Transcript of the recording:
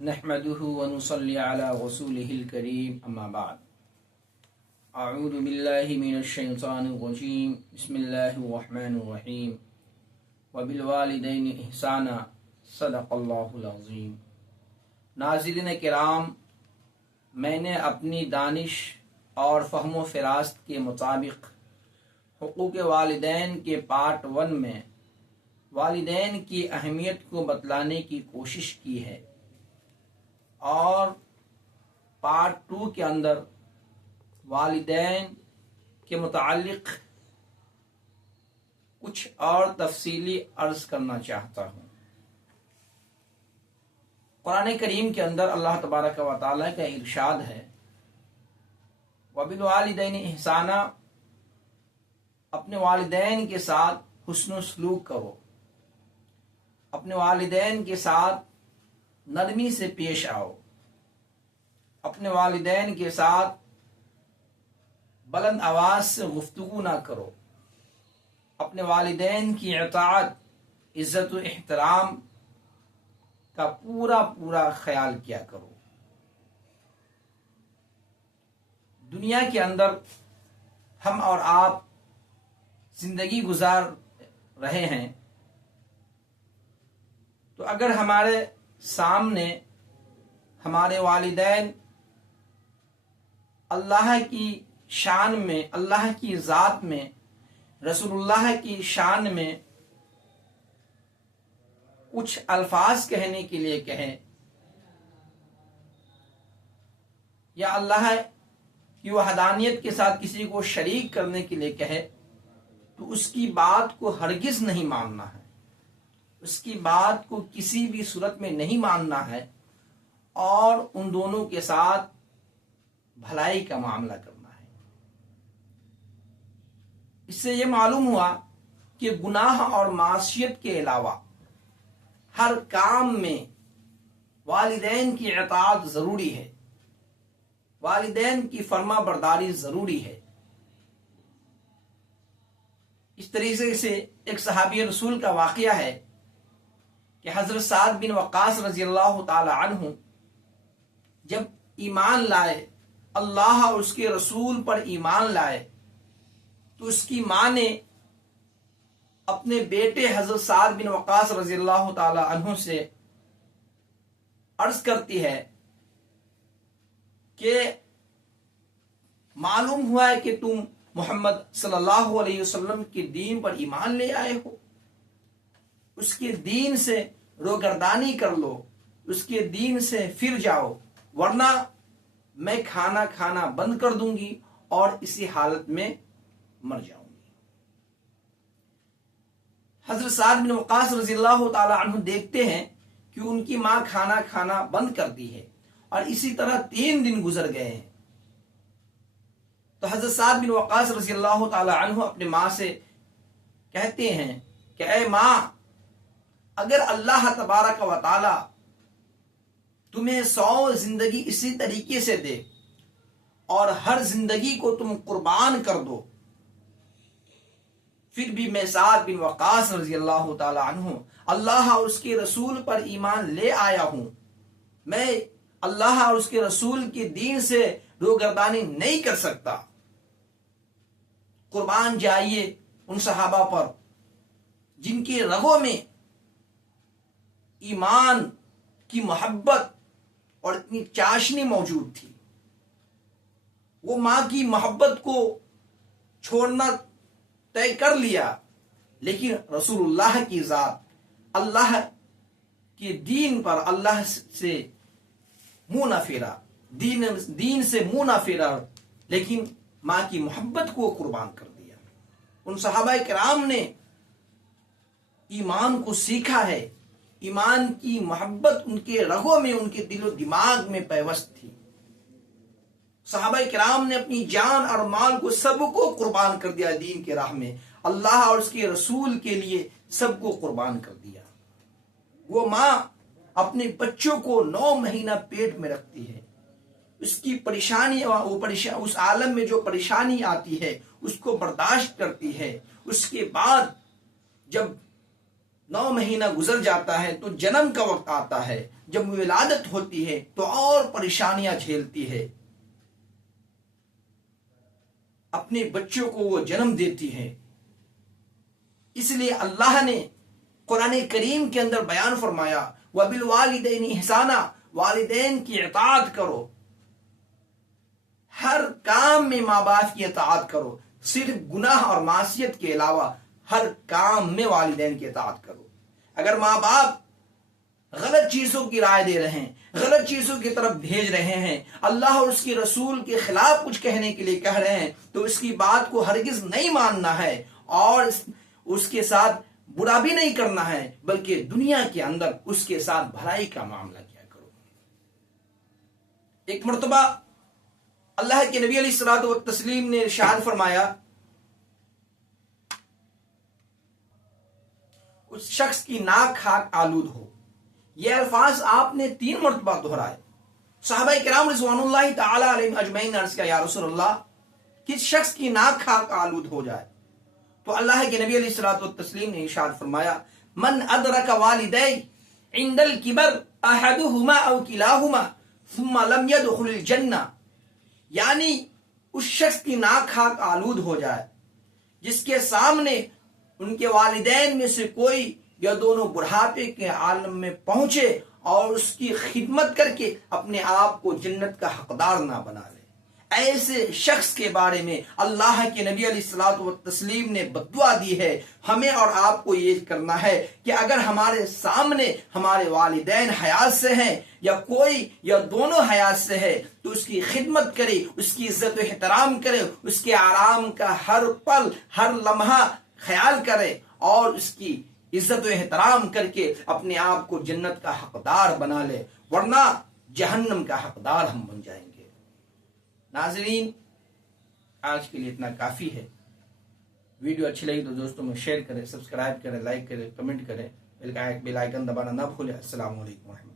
نحمده ونصلي على رسوله الكريم اما بعد اعوذ بالله من الشيطان الرجيم بسم الله الرحمن الرحيم وبالوالدين احسانا صدق اللہ العظیم۔ ناظرین کرام، میں نے اپنی دانش اور فہم و فراست کے مطابق حقوق والدین کے پارٹ 1 میں والدین کی اہمیت کو بتلانے کی کوشش کی ہے، اور پارٹ 2 کے اندر والدین کے متعلق کچھ اور تفصیلی عرض کرنا چاہتا ہوں۔ قرآن کریم کے اندر اللہ تبارک و تعالیٰ کا ارشاد ہے، وَبِالْوَالِدَيْنِ احسانا، اپنے والدین کے ساتھ حسن و سلوک کرو، اپنے والدین کے ساتھ نرمی سے پیش آؤ، اپنے والدین کے ساتھ بلند آواز سے گفتگو نہ کرو، اپنے والدین کی اطاعت، عزت و احترام کا پورا خیال کیا کرو۔ دنیا کے اندر ہم اور آپ زندگی گزار رہے ہیں، تو اگر ہمارے سامنے ہمارے والدین اللہ کی شان میں، اللہ کی ذات میں، رسول اللہ کی شان میں کچھ الفاظ کہنے کے لیے کہیں، یا اللہ کی وحدانیت کے ساتھ کسی کو شریک کرنے کے لیے کہے، تو اس کی بات کو ہرگز نہیں ماننا ہے، اس کی بات کو کسی بھی صورت میں نہیں ماننا ہے، اور ان دونوں کے ساتھ بھلائی کا معاملہ کرنا ہے۔ اس سے یہ معلوم ہوا کہ گناہ اور معصیت کے علاوہ ہر کام میں والدین کی اطاعت ضروری ہے، والدین کی فرما برداری ضروری ہے۔ اس طریقے سے ایک صحابی رسول کا واقعہ ہے کہ حضرت سعد بن وقاص رضی اللہ تعالی عنہ جب ایمان لائے، اللہ اور اس کے رسول پر ایمان لائے، تو اس کی ماں نے اپنے بیٹے حضرت سعد بن وقاص رضی اللہ تعالی عنہ سے عرض کرتی ہے کہ معلوم ہوا ہے کہ تم محمد صلی اللہ علیہ وسلم کے دین پر ایمان لے آئے ہو، اس کے دین سے روگردانی کر لو، اس کے دین سے پھر جاؤ، ورنہ میں کھانا بند کر دوں گی اور اسی حالت میں مر جاؤں گی۔ حضرت سعد بن وقاص رضی اللہ تعالی عنہ دیکھتے ہیں کہ ان کی ماں کھانا بند کر دی ہے، اور اسی طرح 3 دن گزر گئے ہیں۔ تو حضرت سعد بن وقاص رضی اللہ تعالی عنہ اپنے ماں سے کہتے ہیں کہ اے ماں، اگر اللہ تبارک و تعالی تمہیں 100 زندگی اسی طریقے سے دے اور ہر زندگی کو تم قربان کر دو، پھر بھی میں سعد بن وقاص رضی اللہ تعالی عنہ اللہ اور اس کے رسول پر ایمان لے آیا ہوں، میں اللہ اور اس کے رسول کے دین سے روگردانی نہیں کر سکتا۔ قربان جائیے ان صحابہ پر جن کے رگوں میں ایمان کی محبت اور اتنی چاشنی موجود تھی۔ وہ ماں کی محبت کو چھوڑنا طے کر لیا، لیکن رسول اللہ کی ذات، اللہ کے دین پر اللہ سے منہ نہ پھیرا، دین سے منہ نہ پھیرا، لیکن ماں کی محبت کو قربان کر دیا۔ ان صحابہ کرام نے ایمان کو سیکھا ہے، ایمان کی محبت ان کے رگوں میں، ان کے دل و دماغ میں پیوست تھی۔ صحابہ کرام نے اپنی جان اور مال کو سب کو قربان کر دیا، دین کے راہ میں اللہ اور اس کے رسول کے لیے سب کو قربان کر دیا۔ وہ ماں اپنے بچوں کو 9 مہینہ پیٹ میں رکھتی ہے، اس کی پریشانی، اس عالم میں جو پریشانی آتی ہے اس کو برداشت کرتی ہے، اس کے بعد جب 9 مہینہ گزر جاتا ہے تو جنم کا وقت آتا ہے، جب ولادت ہوتی ہے تو اور پریشانیاں جھیلتی ہے، اپنے بچوں کو وہ جنم دیتی ہے۔ اس لیے اللہ نے قرآن کریم کے اندر بیان فرمایا وَبِالْوَالِدَيْنِ احسانا، والدین کی اطاعت کرو، ہر کام میں ماں باپ کی اطاعت کرو، صرف گناہ اور معصیت کے علاوہ ہر کام میں والدین کی اطاعت کرو۔ اگر ماں باپ غلط چیزوں کی رائے دے رہے ہیں، غلط چیزوں کی طرف بھیج رہے ہیں، اللہ اور اس کی رسول کے خلاف کچھ کہنے کے لیے کہہ رہے ہیں، تو اس کی بات کو ہرگز نہیں ماننا ہے اور اس کے ساتھ برا بھی نہیں کرنا ہے، بلکہ دنیا کے اندر اس کے ساتھ بھلائی کا معاملہ کیا کرو۔ ایک مرتبہ اللہ کے نبی علیہ الصلوۃ والتسلیم نے ارشاد فرمایا، اس شخص کی ناک خاک آلود ہو۔ یہ الفاظ آپ نے 3 مرتبہ دہرائے۔ صحابہ کرام رضوان اللہ تعالی علیہم اجمعین نے عرض کیا، یا رسول اللہ، کس شخص کی ناک خاک آلود ہو جائے؟ تو اللہ کے نبی علیہ الصلوۃ والتسلیم نے ارشاد فرمایا، من ادرک والدی عند الکبر احدہما او کلاہما ثم لم يدخل الجنہ، یعنی اس شخص کی ناک خاک آلود ہو جائے جس کے سامنے ان کے والدین میں سے کوئی یا دونوں بڑھاپے کے عالم میں پہنچے اور اس کی خدمت کر کے اپنے آپ کو جنت کا حقدار نہ بنا لے۔ ایسے شخص کے بارے میں اللہ کے نبی علیہ الصلوۃ والتسلیم نے بددعا دی ہے۔ ہمیں اور آپ کو یہ کرنا ہے کہ اگر ہمارے سامنے ہمارے والدین حیات سے ہیں یا کوئی یا دونوں حیات سے ہے تو اس کی خدمت کرے، اس کی عزت و احترام کرے، اس کے آرام کا ہر پل ہر لمحہ خیال کرے اور اس کی عزت و احترام کر کے اپنے آپ کو جنت کا حقدار بنا لے، ورنہ جہنم کا حقدار ہم بن جائیں گے۔ ناظرین، آج کے لیے اتنا کافی ہے۔ ویڈیو اچھی لگی تو دوستوں میں شیئر کریں، سبسکرائب کریں، لائک کریں، کمنٹ کریں، بیل آئیکن دبانا نہ بھولیں۔ السلام علیکم ورحمۃ اللہ۔